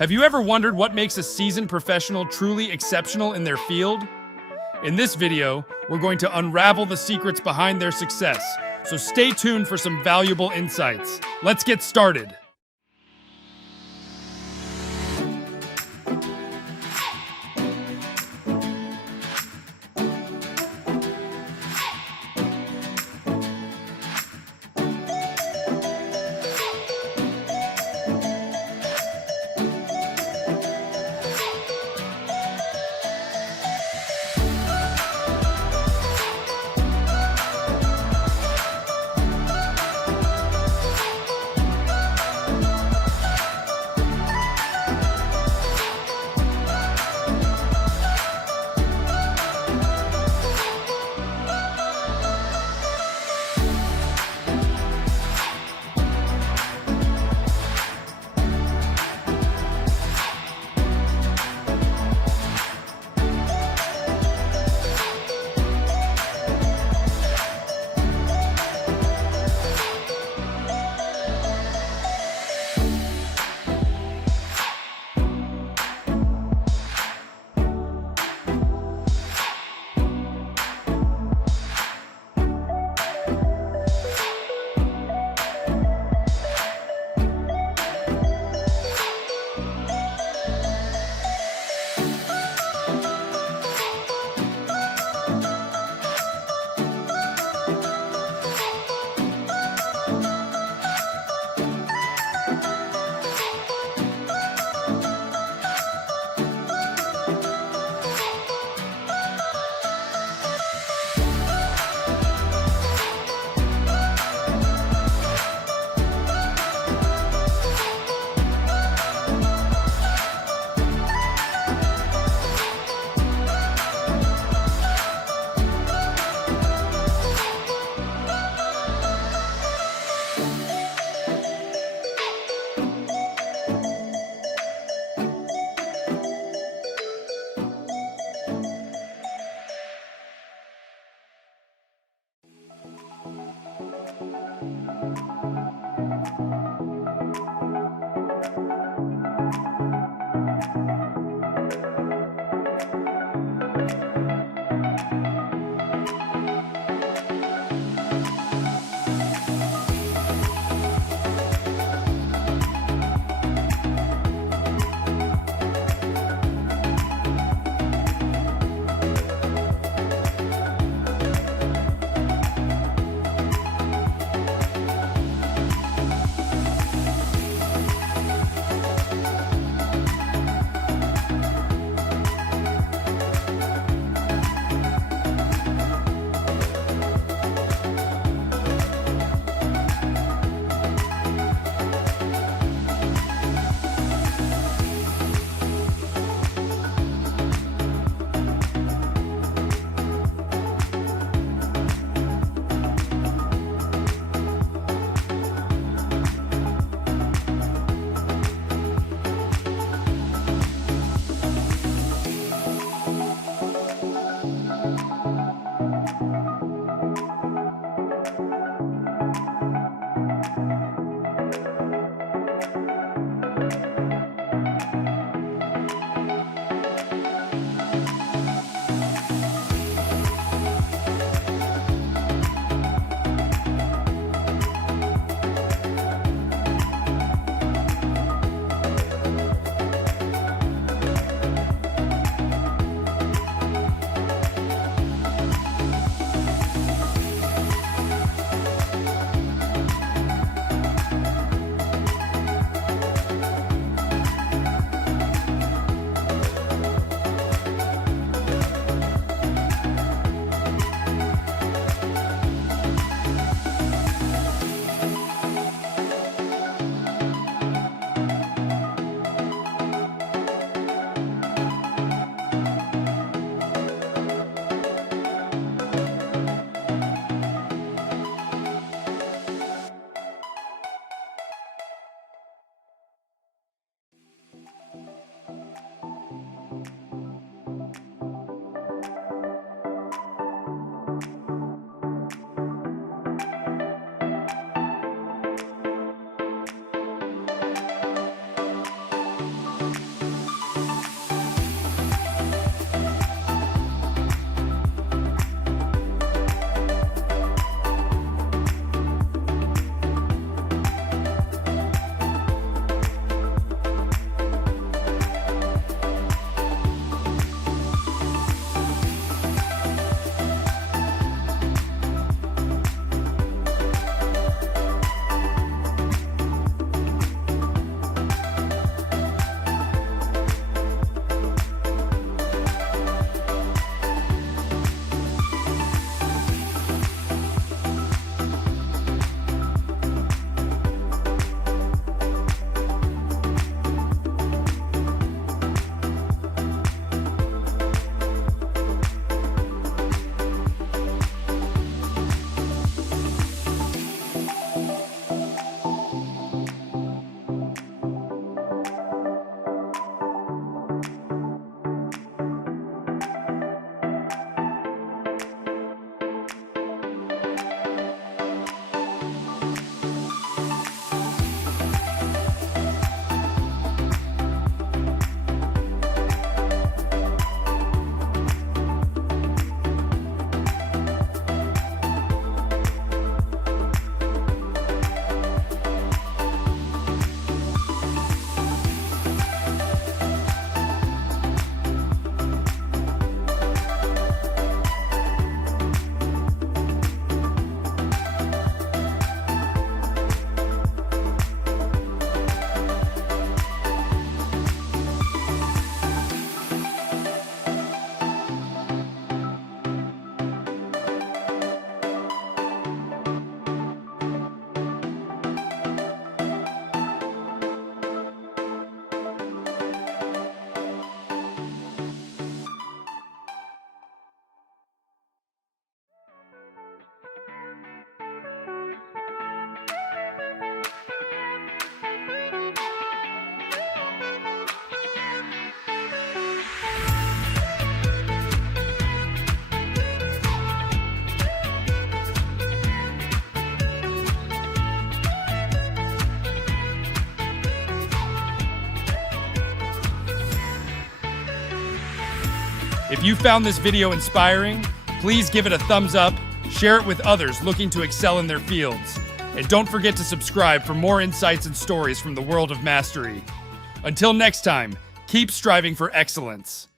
Have you ever wondered what makes a seasoned professional truly exceptional in their field? In this video, we're going to unravel the secrets behind their success, so stay tuned for some valuable insights. Let's get started. If you found this video inspiring, please give it a thumbs up, share it with others looking to excel in their fields, and don't forget to subscribe for more insights and stories from the world of mastery. Until next time, keep striving for excellence.